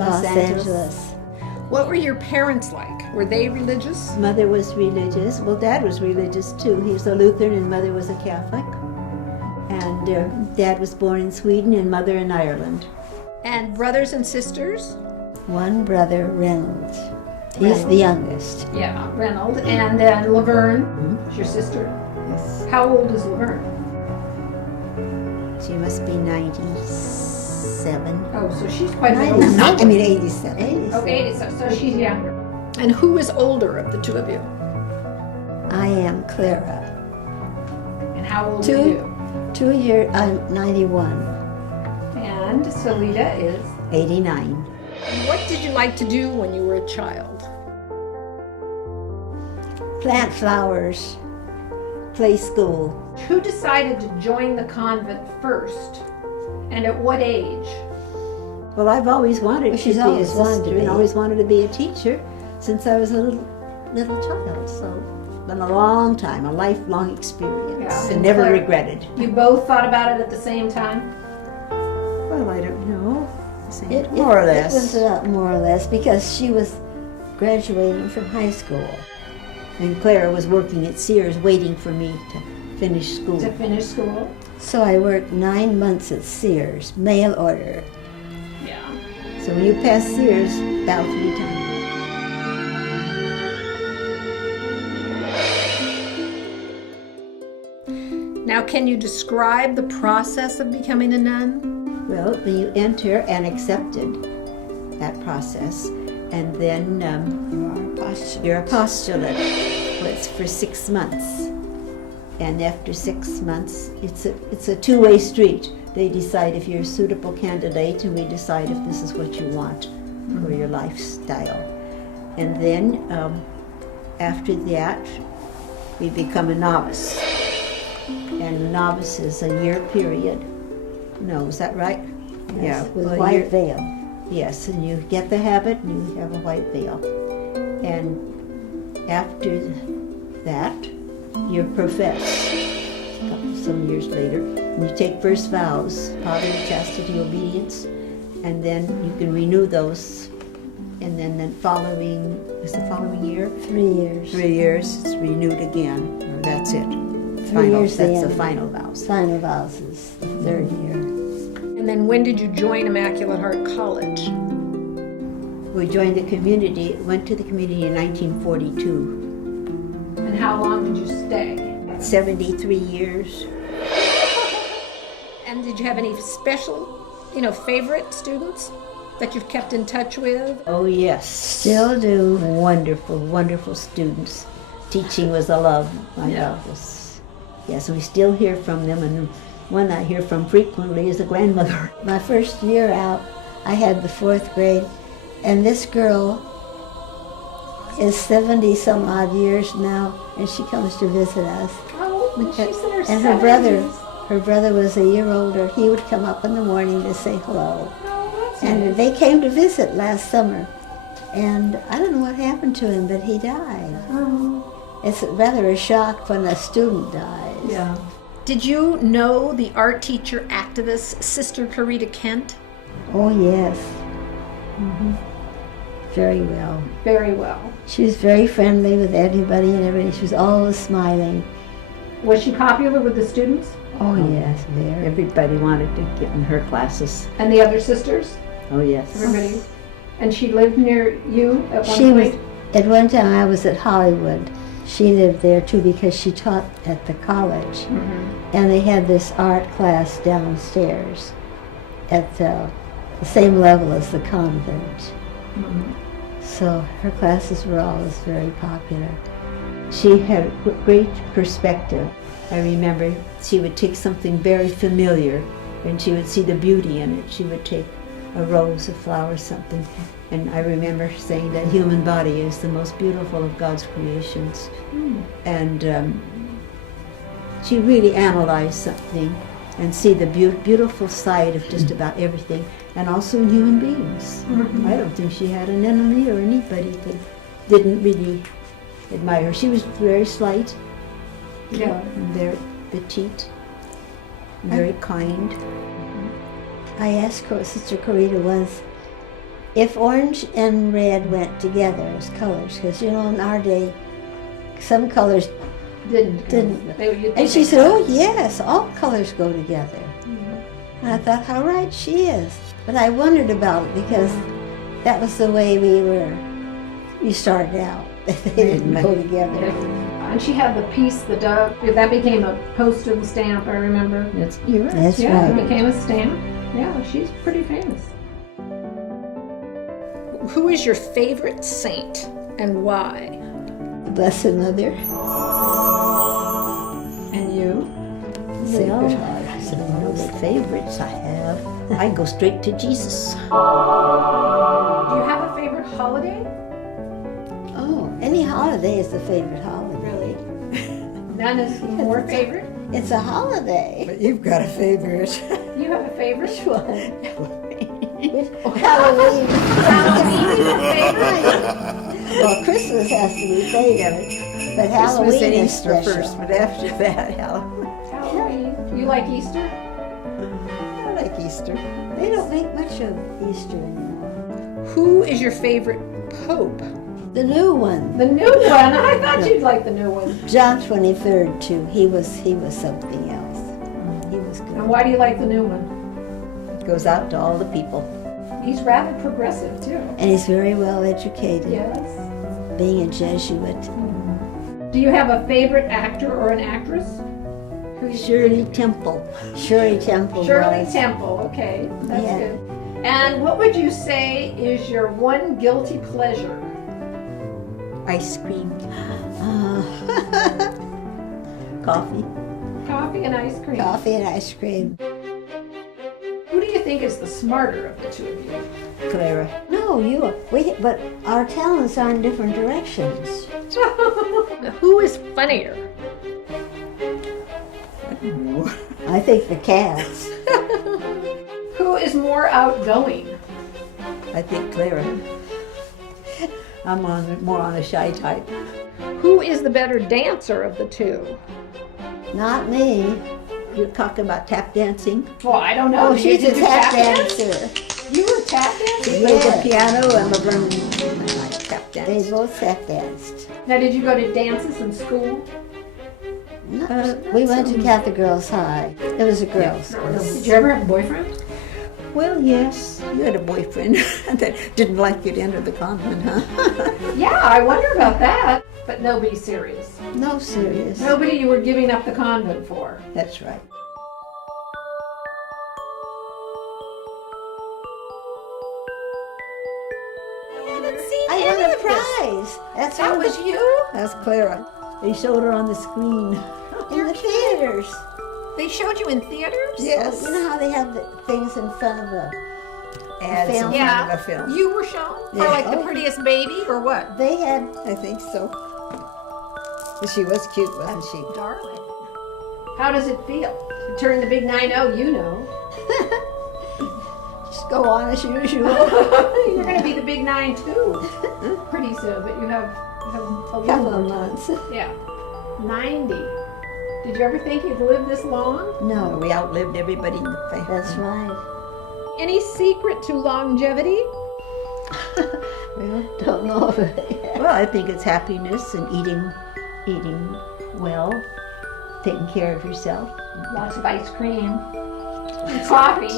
Los Angeles. What were your parents like? Were they religious? Mother was religious. Well, Dad was religious too. He was a Lutheran and Mother was a Catholic. And Dad was born in Sweden and Mother in Ireland. And brothers and sisters? One brother, Reynolds. He's the youngest. Yeah, Reynolds. And then Laverne, your sister. Yes. How old is Laverne? She must be 97. Oh, so she's quite I old. mean 87. Oh, 80, so she's younger. And who is older of the two of you? I am Clara. And how old are you? 2 years, I'm 91. And Stellita is? 89. What did you like to do when you were a child? Plant flowers. Play school. Who decided to join the convent first? And at what age? Well, I've always wanted She's to be a always wanted sister to be. and always wanted to be a teacher since I was a little child. So it's been a long time, a lifelong experience, Yeah. and never Clara- regretted. You both thought about it at the same time? Well, I don't know. More or less. It was more or less because she was graduating from high school. And Clara was working at Sears waiting for me to finish school. To finish school? So I worked 9 months at Sears, mail order. Yeah. So when you pass Sears, bow 3 times. Now, can you describe the process of becoming a nun? Well, then you enter and accepted that process, and then you're apostolate. Well, it's for 6 months, and after 6 months, it's a two-way street. They decide if you're a suitable candidate, and we decide if this is what you want for your lifestyle. And then after that, we become a novice, and a novice is a year period. No, is that right? Yes, with well, a white veil. Yes, and you get the habit and you have a white veil. And after that, you're professed some years later. And you take first vows, poverty, chastity, obedience, and then you can renew those. And then the following year? 3 years. 3 years, it's renewed again. That's it. 3 years That's the in. final vows. Final vows is the 3rd year. And then when did you join Immaculate Heart College? We joined the community, went to the community in 1942. And how long did you stay? 73 years. And did you have any special, favorite students that you've kept in touch with? Oh yes. Still do. Wonderful, wonderful students. Teaching was a love. I Yeah. love this. Yes, we still hear from them, and one I hear from frequently is a grandmother. My first year out, I had the 4th grade, and this girl is 70 some odd years now, and she comes to visit us. Oh, she's in her And 70s. her brother was a year older. He would come up in the morning to say hello. Oh, that's And nice. they came to visit last summer, and I don't know what happened to him, but he died. Oh. It's rather a shock when a student dies. Yeah. Did you know the art teacher activist Sister Corita Kent? Oh, yes. Very well. Very well. She was very friendly with everybody and everything. She was always smiling. Was she popular with the students Oh, yes, very. Everybody wanted to get in her classes. and the other sisters? Oh yes. Everybody. And she lived near you at one She was, point? at one time I was at Hollywood. She lived there too because she taught at the college. And they had this art class downstairs at the same level as the convent. So her classes were always very popular. She had a great perspective. I remember she would take something very familiar and she would see the beauty in it. She would take a rose, a flower, something. And I remember saying that human body is the most beautiful of God's creations. And she really analyzed something and see the beautiful side of just about everything, and also in human beings. I don't think she had an enemy or anybody that didn't really admire her. She was very slight, Yeah. and very petite, very kind. I asked Sister Corita once, if orange and red went together as colors, because you know in our day, some colors Didn't. didn't. You'd And think she they said, would. "Oh yes, all colors go together." And I thought, how right she is. But I wondered about it because that was the way we started out. They didn't go together. And she had the piece, the dove. That became a postal stamp, I remember. You're right. That's Yeah, it right. became a stamp. Yeah, she's pretty famous. Who is your favorite saint and why? The Blessed Mother. And you? Sacred Heart. I don't know what favorites I have. I go straight to Jesus. Do you have a favorite holiday? Oh, any holiday is the favorite holiday. None is more favorite? It's a holiday. But you've got a favorite. You have a favorite? Which one? Halloween. Halloween is a favorite? Well, Christmas has to be favorite, but Halloween Christmas and is Easter special. first, but after that, Halloween. Halloween. You like Easter? I like Easter. They don't make much of Easter anymore. Who is your favorite pope? The new one, The new one. I thought you'd like the new one. John 23rd too. He was something else. He was And good. why do you like the new one? Goes out to all the people. He's rather progressive too. And he's very well educated, Yes. being a Jesuit. Do you have a favorite actor or an actress? Who's Shirley Temple. Shirley Temple Shirley was. Temple. Okay, that's Yeah. good. And what would you say is your one guilty pleasure? Ice cream. Uh, Coffee. Coffee and ice cream. coffee and ice cream. Who do you think is the smarter of the two of you? Clara. No, but our talents are in different directions. Who is funnier? I think the cats. Who is more outgoing? I think Clara. I'm more on the shy type. Who is the better dancer of the two? Not me. You're talking about tap dancing. Well, I don't know. Oh, Did you she's a do tap dance? dancer. You were tap dancing? Play the Yes. piano and Laverne like tap They dance. both tap danced. Now, did you go to dances in school? No, we went to Catholic Girls High. It was a girls' Did school. you ever have a boyfriend? Well, yes, you had a boyfriend that didn't like you to enter the convent, huh? Yeah, I wonder about that. But nobody serious. No, serious. Nobody you were giving up the convent for. That's right. I won a prize. That's That one was you? That's Clara. They showed her on the screen. in the theaters. They showed you in theaters? Yes. You know how they have the things in front of the. Ads film. in Yeah. front of a film. You were shown? For Yeah. like the Oh. prettiest baby or what? They had. I think so. She was cute, wasn't she? Darling. How does it feel? To turn the big 9-0, you know. Just go on as usual. You're going to be the big 9 too. Pretty soon, but you have a Couple little of more time. months. Yeah. 90. Did you ever think you'd live this long? No, We outlived everybody in the family. that's right. Any secret to longevity? Well, don't know of it. Well, I think it's happiness and eating well, taking care of yourself. Lots of ice cream. And coffee.